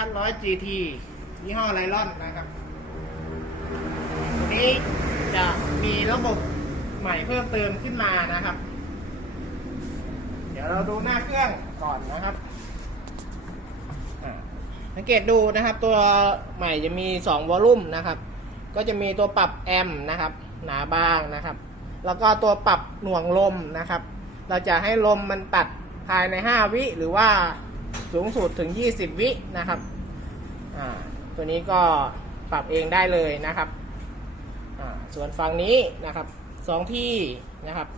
คันร้อย GT ยี่ห้อไลลอนนะครับตัวนี้จะมีระบบใหม่เพิ่มเติมขึ้นมานะครับ เดี๋ยวเราดูหน้าเครื่องก่อนนะครับสังเกตดูนะครับ ตัวใหม่จะมี 2 วอลลุ่มนะครับ ก็จะมีตัวปรับแอมนะครับ หนาบางนะครับ แล้วก็ตัวปรับหน่วงลมนะครับ เราจะให้ลมมันตัดภายใน 5 วิหรือว่า สูงสุดถึง 20 วินะครับตัวนี้ก็ปรับเองได้เลยนะครับส่วนฝั่งนี้นะครับสองที่นะครับ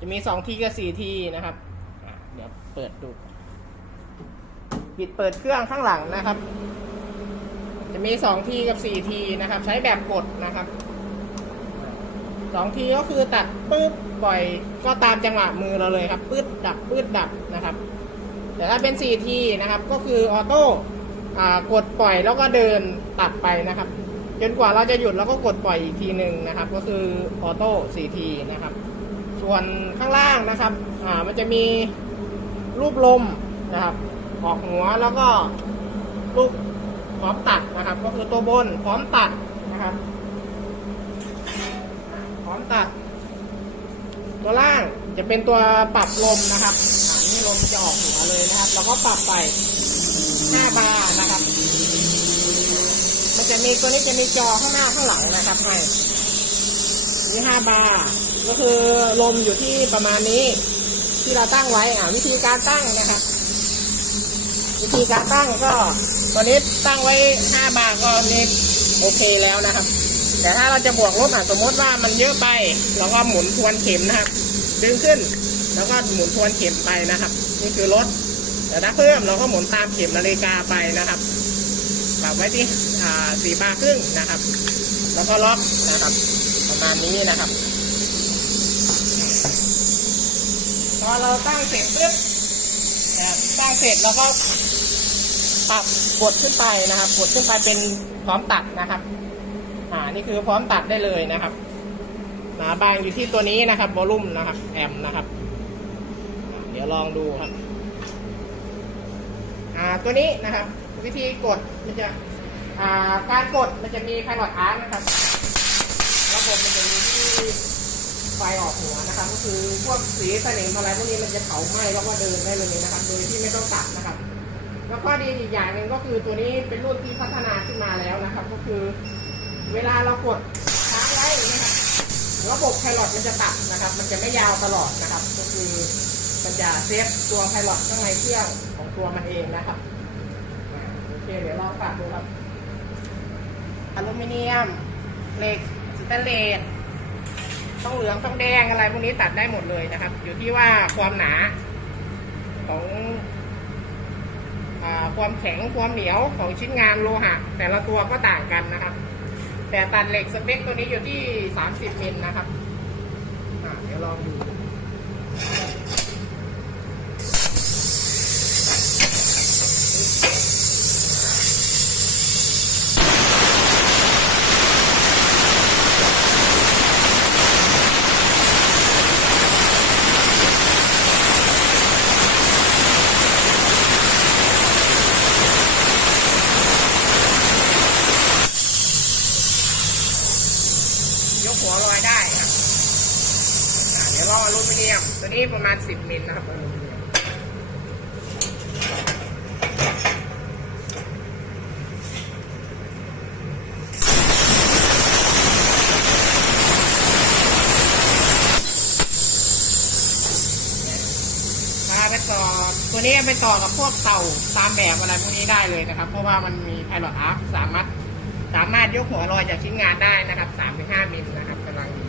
จะมี 2 ที่กับ4ที่นะครับเดี๋ยวเปิดดูปิดเปิดเครื่องข้างหลังนะครับ จะมี 2 ทีกับ 4 ทีนะครับ ใช้แบบกดนะครับสองทีก็คือตัดปื๊บปล่อยก็ตามจังหวะมือเราเลยครับปื๊ดดับปื๊ดดับนะครับ แต่ถ้าเป็น4ทีนะครับ ก็คือออโต้กดปล่อยแล้วก็เดินตัดไปนะครับ จนกว่าเราจะหยุดแล้วก็กดปล่อยอีกทีหนึ่งนะครับ ก็คือออโต้4ทีนะครับ ส่วนข้างล่างนะครับมันจะมีรูปลมนะครับ ออกหัวแล้วก็ลูกพร้อมตัดนะครับ ก็คือตัวบนพร้อมตัดนะครับ พร้อมตัด ตัวล่างจะเป็นตัวปรับลมนะครับ มจะออกหัวเลยนะครับแล้วก็ปรับไป5บาร์นะครับ มันจะมีตัวนี้จะมีจอข้างหน้าข้างหลังนะครับให้นี่5บาร์ก็คือลมอยู่ที่ประมาณนี้ ที่เราตั้งไว้อ่าวิธีการตั้งนะครับวิธีการตั้งก็ตัวนี้ตั้งไว้5บาทก็นี่โอเคแล้วนะครับ แต่ถ้าเราจะบวกลบอะสมมติว่ามันเยอะไป เราก็หมุนทวนเข็มนะครับ ดึงขึ้น แล้วก็หมุนทวนเข็มไปนะครับ นี่คือลดแต่ถ้าเพิ่มเราก็หมุนตามเข็มนาฬิกาไปนะครับปรับไว้ที่สี่บาร์ครึ่งนะครับ แล้วก็ล็อกนะครับ ประมาณนี้นะครับพอเราตั้งเสร็จปุ๊บนะครับสร้งเสร็จแล้วก็ปรับกดขึ้นไปนะครับ กดขึ้นไปเป็นพร้อมตัดนะครับ อ่า นี่คือพร้อมตัดได้เลยนะครับหนาบางอยู่ที่ตัวนี้นะครับวอลลุ่มนะครับ แอมนะครับ ดี๋ยวลองดูครับอ่าตัวนี้นะครับ วิธีกดมันจะอ่าการกดมันจะมีไพลอตอาร์นะครับระบบมันจะมีที่ไฟออกหัวนะครับ ก็คือพวกสีสนิมอะไรพวกนี้มันจะเผาไหม้แล้วก็เดินได้เลยนะครับ โดยที่ไม่ต้องตัดนะครับ แล้วก็ดีอีกอย่างหนึ่งก็คือตัวนี้เป็นรุ่นที่พัฒนาขึ้นมาแล้วนะครับ ก็คือ เวลาเรากดค้างไว้นี้ครับระบบไพลอตมันจะตัดนะครับ มันจะไม่ยาวตลอดนะครับ ก็คือ มันจะเซฟตัวไพลอตข้างในเครื่องของตัวมันเองนะครับโอเคเดี๋ยวลองตัดดูครับอลูมิเนียมเหล็กสแตนเลสต้องเหลืองต้องแดงอะไรพวกนี้ตัดได้หมดเลยนะครับ อยู่ที่ว่าความหนาของอความแข็งความเหนียวของชิ้นงานโลหะ แต่ละตัวก็ต่างกันนะครับ แต่ตัดเหล็กสเปคตัวนี้อยู่ที่ 30มิลนะครับเดี๋ยวลองดู ยกหัวลอยได้ครับอ่าเดี๋ยว เดียม ตัวนี้ประมาณ 10มิลนะครับอลูมิเนียมมาไปต่อตัวนี้ไปต่อกับพวกเต่าตามแบบอะไรพวกนี้ได้เลยนะครับ เพราะว่ามันมีไพลอตอาร์สามารถสามารถยกหัวลอยจากชิ้นงานได้นะครับ3-5มิลนะครับไป